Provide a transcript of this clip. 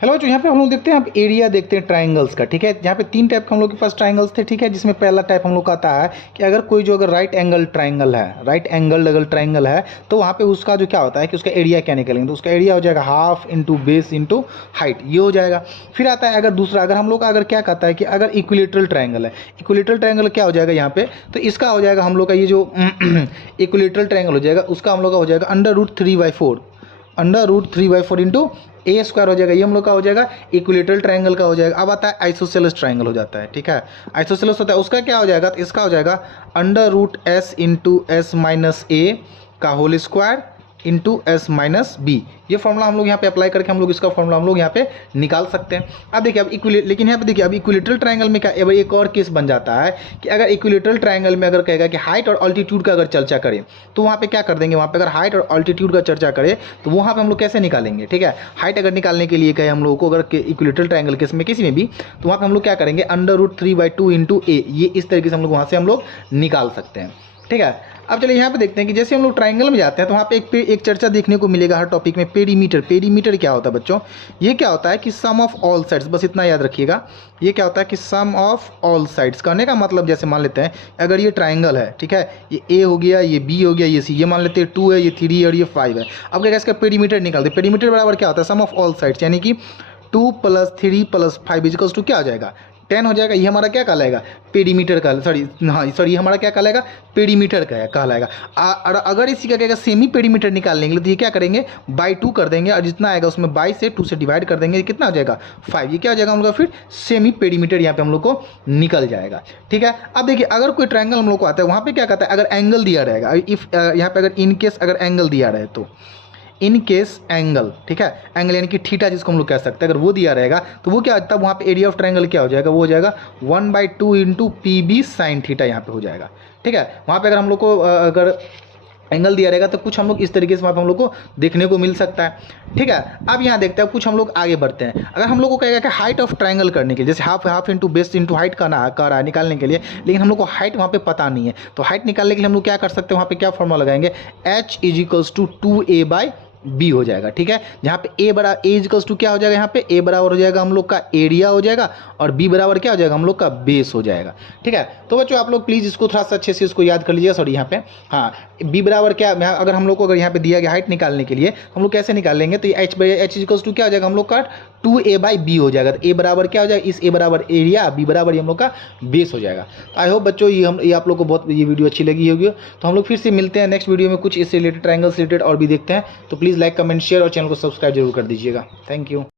Hello बच्चों, यहाँ पे हम लोग देखते हैं, आप एरिया देखते हैं ट्राइंगल्स का। ठीक है, यहाँ पे तीन टाइप का हम लोग के पास ट्राइंगल्स थे। ठीक है, जिसमें पहला टाइप हम लोग का आता है कि अगर कोई जो अगर राइट एंगल ट्राइंगल है, राइट एंगल अगर ट्राइंगल है, तो वहाँ पे उसका जो क्या होता है कि उसका एरिया क्या निकलेंगे, तो उसका एरिया हो जाएगा half into base into height, ये हो जाएगा। फिर आता है अगर दूसरा, अगर हम लोग का अगर क्या कहता है कि अगर इक्विलेटरल ट्राइंगल है, इक्विलेटरल ट्राइंगल क्या हो जाएगा यहाँ पे, तो इसका हो जाएगा हम लोग का ये जो इक्विलेटरल ट्राइंगल हो जाएगा, उसका हम लोग का हो जाएगा √3/4, √3/4 इंटू ए स्क्वायर हो जाएगा। ये हम लोग का हो जाएगा इक्विलेटरल ट्राइंगल का हो जाएगा। अब आता है आइसोसेलेस ट्राइंगल हो जाता है। ठीक है, आइसोसेलेस होता है, उसका क्या हो जाएगा, तो इसका हो जाएगा √S into S minus A का whole square into S minus B. ये फॉर्मूला हम लोग यहाँ पे अप्लाई करके हम लोग इसका फॉर्मूला हम लोग यहाँ पे निकाल सकते हैं। अब देखिए, अब लेकिन यहाँ पे देखिए, अब इक्विलेटरल ट्राइंगल में क्या एक और केस बन जाता है कि अगर इक्विलेटरल ट्राइंगल में अगर कहेगा कि हाइट और ऑल्टीट्यूड का अगर चर्चा करें, तो वहाँ पे क्या कर देंगे, वहाँ पे अगर हाइट और ऑल्टीट्यूड का चर्चा करें तो वहाँ पे हम लोग कैसे निकालेंगे। ठीक है, हाइट अगर निकालने के लिए कहे हम लोग को, अगर इक्विलेटरल ट्राइंगल केस में किसी में भी, तो वहाँ पे हम लोग क्या करेंगे, √3/2 इंटू ए, ये इस तरीके से हम लोग वहाँ से हम लोग निकाल सकते हैं। ठीक है, अब चलिए यहाँ पे देखते हैं कि जैसे हम लोग ट्राइंगल में जाते हैं तो वहाँ पे एक चर्चा देखने को मिलेगा हर टॉपिक में, पेरीमीटर। पेरीमीटर क्या होता है बच्चों, ये क्या होता है कि सम ऑफ ऑल साइड्स, बस इतना याद रखिएगा। ये क्या होता है कि सम ऑफ ऑल साइड्स, कहने का मतलब जैसे मान लेते हैं अगर ये ट्राइंगल है, ठीक है, ये ए हो गया, ये बी हो गया, ये सी, ये मान लेते हैं 2 है, ये 3 है और ये 5 है। अब क्या इसका पेरीमीटर निकालते हैं। पेरीमीटर बराबर क्या होता है, सम ऑफ ऑल साइड्स, यानी कि 2 + 3 + 5 इक्वल्स टू क्या हो जाएगा, 10 हो जाएगा। ये हमारा क्या कहलाएगा, पेरीमीटर का, सॉरी ये हमारा क्या कहलाएगा, पेरीमीटर का कहलाएगा। और अगर इसी का कहेगा सेमी पेरीमीटर निकालने के लिए, तो ये क्या करेंगे, बाई 2 कर देंगे और जितना आएगा उसमें बाई से 2 से डिवाइड कर देंगे, कितना हो जाएगा 5। ये क्या हो जाएगा हम लोग का फिर सेमी पेरीमीटर यहाँ पे हम लोग को निकल जाएगा। ठीक है, अब देखिए अगर कोई ट्रायंगल हम लोग को आता है, वहाँ पे क्या कहता है, अगर एंगल दिया रहेगा, इफ यहाँ पे अगर इन केस अगर एंगल दिया रहे, तो इन केस एंगल, ठीक है, एंगल यानी कि थीटा जिसको हम लोग कह सकते हैं, अगर वो दिया रहेगा तो वो क्या, तब वहाँ पे एरिया ऑफ ट्रायंगल क्या हो जाएगा, वो हो जाएगा 1/2 इंटू PB sin थीटा यहाँ पे हो जाएगा। ठीक है, वहाँ पे अगर हम लोग को अगर एंगल दिया रहेगा तो कुछ हम लोग इस तरीके से वहाँ पे हम लोग को देखने को मिल सकता है। ठीक है, अब यहाँ देखते हैं, कुछ हम लोग आगे बढ़ते हैं। अगर हम लोग को कहेगा कि हाइट ऑफ ट्रायंगल करने के लिए, जैसे half into base into height का ना कर रहा है निकालने के लिए, लेकिन हम लोग को हाइट वहाँ पे पता नहीं है, तो हाइट निकालने के लिए हम लोग क्या कर सकते हैं, वहाँ पे क्या फॉर्मूला लगाएंगे, H = 2a/b हो जाएगा। ठीक है, जहाँ पे A = क्या हो जाएगा, यहाँ पे A बराबर हो जाएगा हम लोग का एरिया हो जाएगा और B बराबर क्या हो जाएगा, हम लोग का बेस हो जाएगा। ठीक है, तो बच्चों आप लोग प्लीज़ इसको थोड़ा सा अच्छे से इसको याद कर लीजिए। सॉरी यहाँ पे हाँ, B बराबर क्या, अगर हम लोग को अगर यहाँ पे दिया गया हाइट निकालने के लिए हम लोग कैसे निकालेंगे, तो H = क्या हो जाएगा, हम लोग का 2a/b हो जाएगा। तो A बराबर क्या हो जाएगा, इस A बराबर एरिया, B बराबर हम लोग का बेस हो जाएगा। आई होप बच्चों ये आप लोग को बहुत ये वीडियो अच्छी लगी होगी। तो हम लोग फिर से मिलते हैं नेक्स्ट वीडियो में, कुछ इससे रिलेटेड ट्रायंगल से रिलेटेड और भी देखते हैं। तो प्लीज़ लाइक, कमेंट, शेयर और चैनल को सब्सक्राइब जरूर कर दीजिएगा। Thank you.